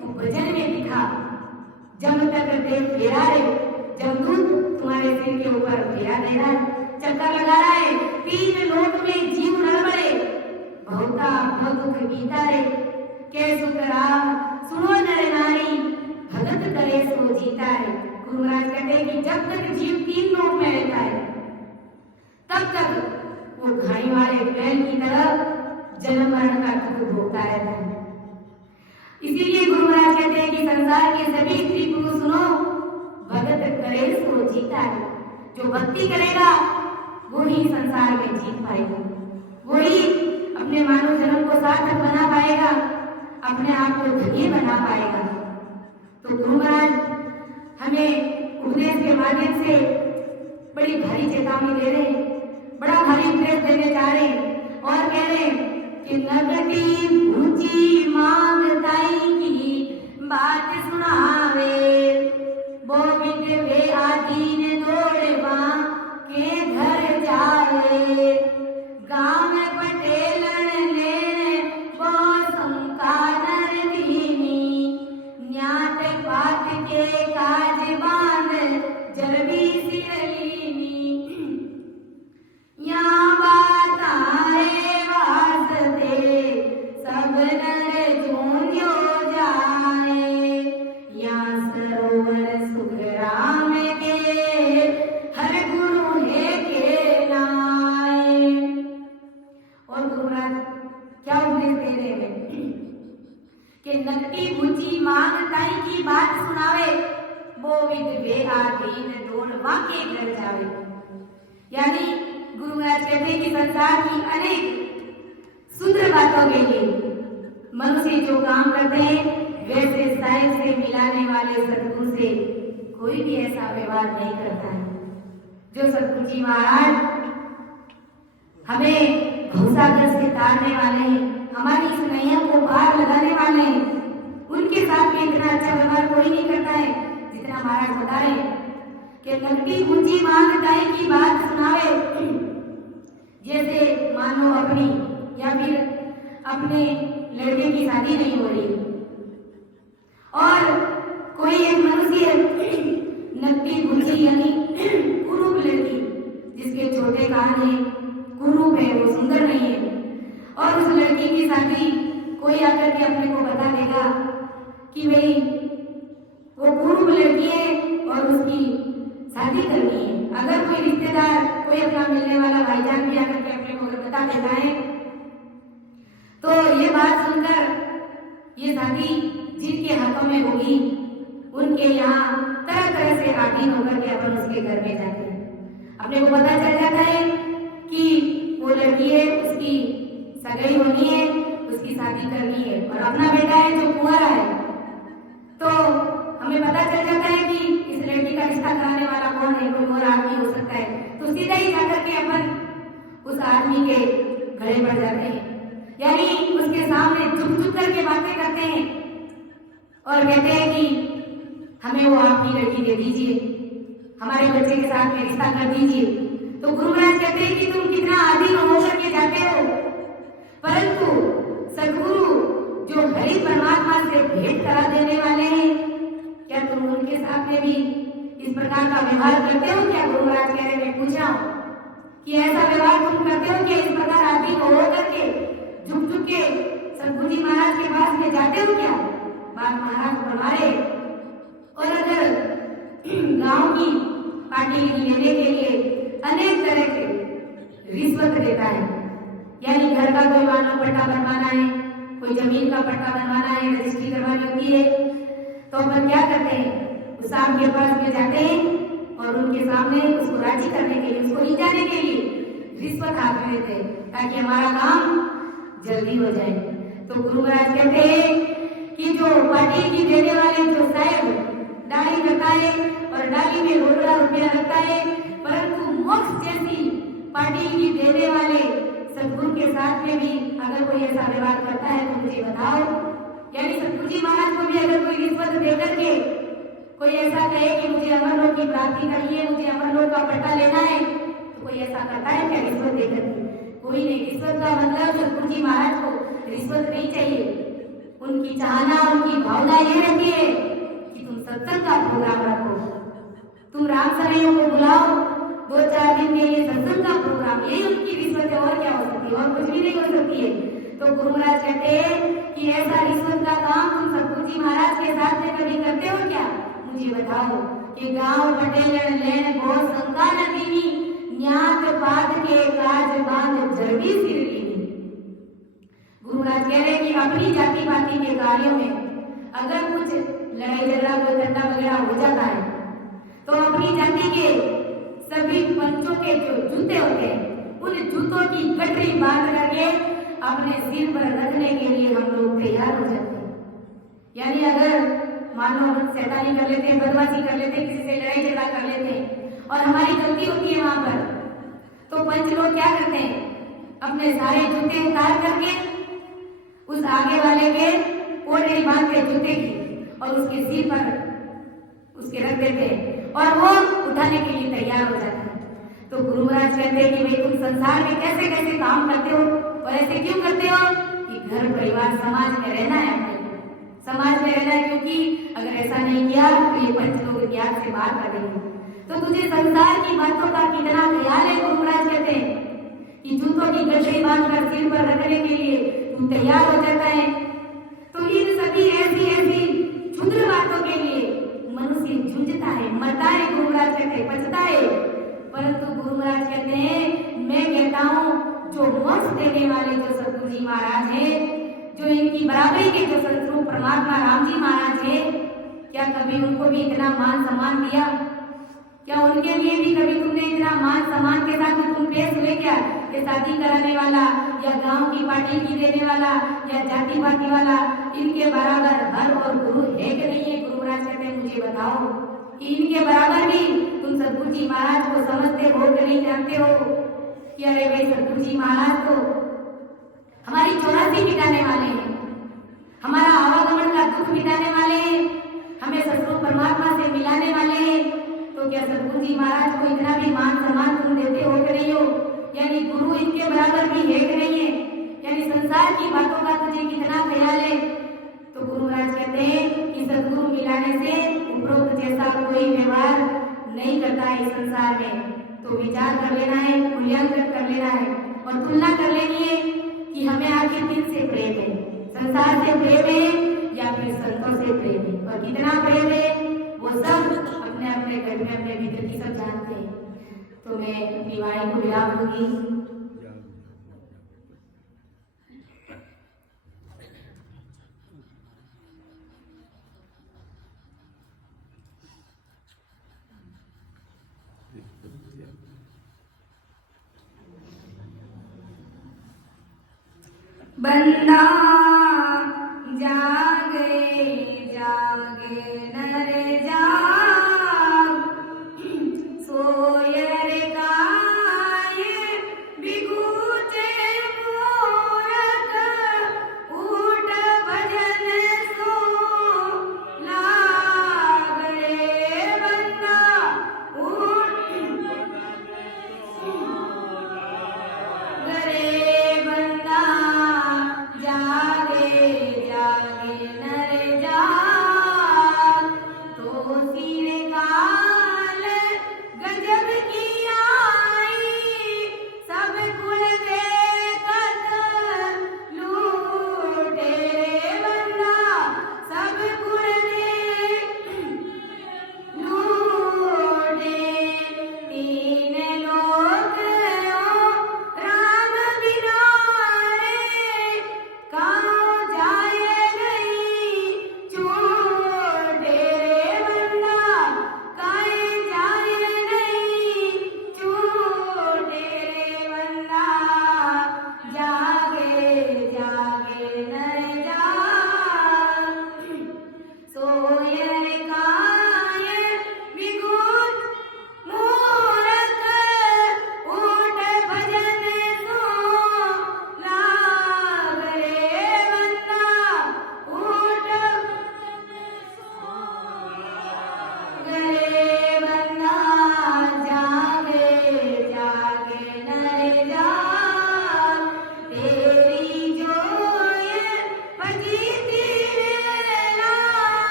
तू भजन में दिखा। जब तक देव घेरा रे, जमदूत तुम्हारे सिर के ऊपर घेरा दे रहा है, चक्कर लगा रहा है, तीन लोक में जीव न मरे, बहुता दुख बीता रे। के सुख राम सुनो नर नारी, भगत करे सो जीता है। गुरु महाराज कहते हैं कि जब तक जीव तीन लोक में रहता है, तब तक वो घाणी वाले बैल की तरह जन्म मरण का दुख भोगता रहता है। इसीलिए गुरु महाराज कहते हैं कि संसार के सभी स्त्री पुरुष सुनो, भगत करे सो जीता है। जो भक्ति करेगा वो ही संसार में जीत पाएगा, वो ही अपने मानव जन्म को सार्थक बना पाएगा। अपने आप को धन्य बना पाएगा। तो गुरु महाराज हमें उपदेश के माध्यम से बड़ी भारी चेतावनी दे रहे हैं, बड़ा भारी उपदेश देने जा रहे हैं और कह रहे हैं कि नगटी ऊंची मांग ताई की बात सुनावे, वो विद्वे आदीन दौड़वा के घर जाए, गांव में पटेलन लेन वो संकानर दीनी, न्यात पात के काज बांध जरबी सिरलीनी, यहाँ बात आए वास्ते सब नर जूनियो जाए, यहाँ सरोवर सुख राम के हर गुरु है के नाए। और गुरु महाराज क्या उपदेश दे रहे हैं कि नकटी भूची मांग ताई की बात सुनावे, वो विधवे आदीन दौड़वा के घर जावे। यानी गुरु महाराज कहते हैं कि संसार की अनेक सुंदर बातों के लिए मनुष्य जो काम करते हैं वैसे साहिब से मिलाने वाले सदगुरु से कोई भी ऐसा व्यवहार नहीं करता है। जो सदगुरु जी महाराज हमें घोषागर से तारने वाले हैं, हमारी इस नैया को पार लगाने वाले हैं, उनके साथ में इतना अच्छा व्यवहार कोई नहीं करता है जितना महाराज बता रहे हैं कि नकटी ऊंची मांग ताई की बात सुनावे। जैसे मानो अपनी या फिर अपने लड़के की शादी नहीं हो रही और कोई एक मनुष्य नकटी ऊंची यानी कुरूप लड़की जिसके छोटे कान है, कुरूप है, वो सुंदर नहीं है, और उस लड़की की शादी कोई आकर के अपने को बता देगा कि भाई वो कुरूप लड़की है और उसकी शादी करनी है। अगर कोई रिश्तेदार, कोई अपना मिलने वाला भाईजान भी आकर के अपने को बता देता है तो ये बात सुनकर ये शादी जिनके हाथों में होगी उनके यहाँ तरह तरह से आदि होकर के अपन उसके घर में जाते हैं। अपने को पता चल जाता है कि वो लड़की है, उसकी सगाई होनी है, उसकी शादी करनी है और अपना बेटा है जो कुंवारा है, तो हमें पता चल जाता है कि इस लड़की का रिश्ता कराने वाला कौन है, कोई और आदमी हो सकता है। तो सीधा ही जाकर के अपन उस आदमी के घरे बढ़ जाते हैं, यानी उसके सामने झुक झुक करके बातें करते हैं और कहते हैं कि हमें वो आपकी लड़की दे दीजिए, हमारे बच्चे के साथ में रिश्ता कर दीजिए। तो गुरु महाराज कहते हैं कि तुम कितना आदि होकर के जाते हो, परंतु सदगुरु जो हरि परमात्मा से भेंट करा देने वाले हैं, क्या तुम उनके साथ में भी इस प्रकार का व्यवहार करते हो क्या? गुरु महाराज कह रहे, मैं पूछ रहा हूँ कि ऐसा व्यवहार तुम करते हो क्या? इस प्रकार आदि हो करके झुक झुक के सदगुरु जी महाराज के पास में जाते हो क्या? बात महाराज फरमा रहे। और अगर गांव की पार्टी लेने के लिए अनेक तरह के रिश्वत देता है, यानी घर का कोई मानो पट्टा बनवाना है, कोई जमीन का पट्टा बनवाना है, रजिस्ट्री करवानी होती है, तो अपन क्या करते हैं, उस साहब के पास में जाते हैं और उनके सामने उसको राजी करने के लिए, उसको रिझाने के लिए रिश्वत हाथ में देते हैं ताकि हमारा काम जल्दी हो जाए। तो गुरु महाराज कहते हैं कि जो पार्टी की देने वाले जो साहब डाली रखता है और डाली में रोड़ा रुपया रखता है, परंतु मोक्ष जैसी पार्टी की देने वाले सदगुरु के साथ में भी अगर कोई ऐसा व्यवहार करता है तो मुझे बताओ। यानी सदगुरु जी महाराज को भी अगर कोई रिश्वत दे करके कोई ऐसा कहे कि मुझे अमरलोक की प्राप्ति चाहिए, मुझे अमरलोक का पट्टा लेना है, तो कोई ऐसा करता है क्या रिश्वत देकर? कोई नहीं। रिश्वत का मतलब सदगुरु जी महाराज को रिश्वत नहीं चाहिए। उनकी चाहना, उनकी भावना ये रहती है कि तुम सत्संग का प्रोग्राम रखो, तुम राम सरैयों को बुलाओ, 2-4 दिन के लिए सत्संग का प्रोग्राम, यही उनकी रिश्वत है। और क्या हो सकती है? और कुछ भी नहीं हो सकती है। तो गुरु महाराज कहते हैं कि ऐसा रिश्वत का काम तुम सदगुरु जी महाराज के साथ में कभी करते हो क्या? मुझे बताओ। कि गांव पटेल लेन गो संका नदीनी, न्यात पाद के काज बांध जरबी सिरलीनी। गुरु महाराज कह रहे कि अपनी जाति पाति के कार्यों में अगर कुछ लड़ाई झगड़ा कोई धंधा वगैरह हो जाता है तो अपनी जाति के सभी पंचों के जो जूते होते हैं उन जूतों की गठरी बांध करके अपने सिर पर रखने के लिए हम लोग तैयार हो जाते हैं। यानी अगर मान लो हम शैतानी कर लेते हैं, बदमाशी कर लेते हैं, किसी से लड़ाई झगड़ा कर लेते हैं और हमारी गलती होती है वहां पर, तो पंच लोग क्या करते हैं, अपने सारे जूते उतार करके उस आगे वाले के ओढ़नी बांध के जूते की और उसके सिर पर उसके रख देते हैं और वो उठाने के लिए तैयार हो जाता है। तो गुरु महाराज कहते हैं कि भाई तुम संसार में कैसे कैसे काम करते हो और ऐसे क्यों करते हो कि घर परिवार समाज में रहना है, समाज में रहना है, क्योंकि अगर ऐसा नहीं किया तो ये पंच लोग ज्ञान से बाहर कर देंगे। तो तुझे संसार की बातों का कितना ख्याल है, गुरु महाराज कहते हैं कि जूतों की गठरी बांधकर सिर पर रखने के लिए तू तैयार हो जाता है। तो इन सभी ऐसी ऐसी क्षुद्र बातों के लिए मनुष्य जूझता है, मरता है, गुरु महाराज कहते हैं, बचता है। परंतु गुरु महाराज कहते हैं मैं कहता हूँ जो मोक्ष देने वाले जो सतगुरु जी महाराज है, जो इनकी बराबरी के जो सतगुरु परमात्मा राम जी महाराज है, क्या कभी उनको भी इतना मान सम्मान दिया? क्या उनके लिए भी कभी तुमने इतना मान सम्मान के साथ तुम पेश हुए क्या? ये शादी कराने वाला या गांव की पार्टी की देने वाला या जाति पाति वाला, इनके बराबर हर और गुरु है कि नहीं है? गुरु महाराज कहते हैं मुझे बताओ कि इनके बराबर भी तुम सतगुरु जी महाराज को समझते हो कि नहीं, जानते हो कि अरे भाई सतगुरु जी महाराज तो हमारी 84 मिटाने वाले हैं, हमारा आवागमन का दुख मिटाने वाले हैं, हमें सतगुरु परमात्मा से मिलाने वाले हैं। तो क्या सतगुरु जी महाराज को इतना भी मान सम्मान तुम देते हो कि नहीं हो? यानी गुरु इनके बराबर भी है कि नहीं है? यानी संसार की बातों का तुझे कितना ख्याल है? तो गुरु महाराज कहते हैं कि सतगुरु मिलाने से उपरोक्त जैसा कोई व्यवहार नहीं करता है इस संसार में। तो विचार कर लेना है, मूल्यांकन कर लेना है और तुलना कर लेनी है कि हमें आखिर किससे प्रेम है, संसार से प्रेम है या फिर संतों से प्रेम है, और कितना प्रेम है वो सब अपने अपने घर में अपने भीतर की सब जानते हैं। तो मैं अपनी वाणी को विराम दूंगी। बंदा जागे जागे नर जाग, सोयर गाये बिगुचे मूरख, उठ भजन सो लाग रे बंदा, उठ गरे बंदा जागे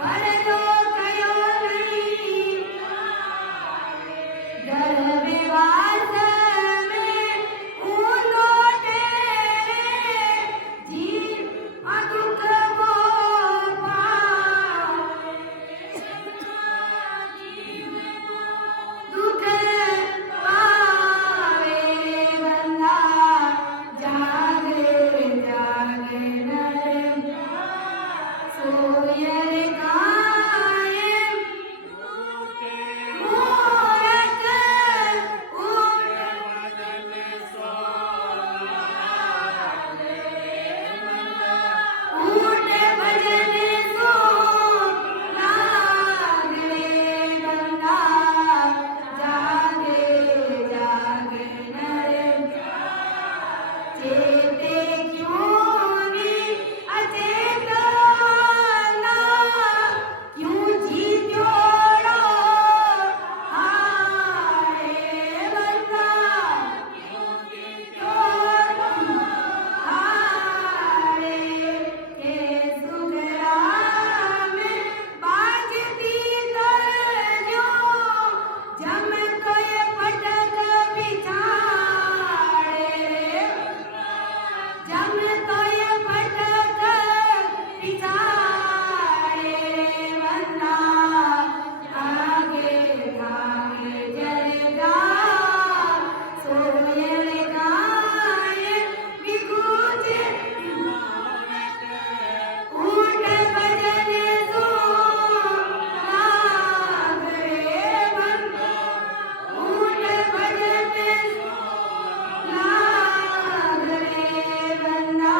परलो कयो नहीं गर्भवास में ऊंधो तेरे जीव दुख को पावे दुख पावे बंदा जागे जागे नर सोयर गाए मूरत ऊट भजन सो लागले बंदा जागे जागे नर चेते क्यों नी अचेतना क्यों जीत्योड़ो हारे बंदा क्यों जीत्योड़ो हारे के सुखराम बाजती तरजो जम तो ये पटक बिछाड़े जम तो ये पटक बिछाड़े बंदा आगे आगे जल जा सोयल गाए बिगुज ऊट भजन सो लागरे बंदा ऊट भजन सो लागरे बंदा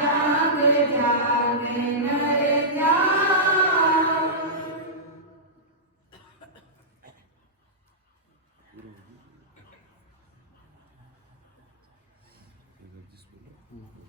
जाग जाग नर जा जबरदस्त बोलो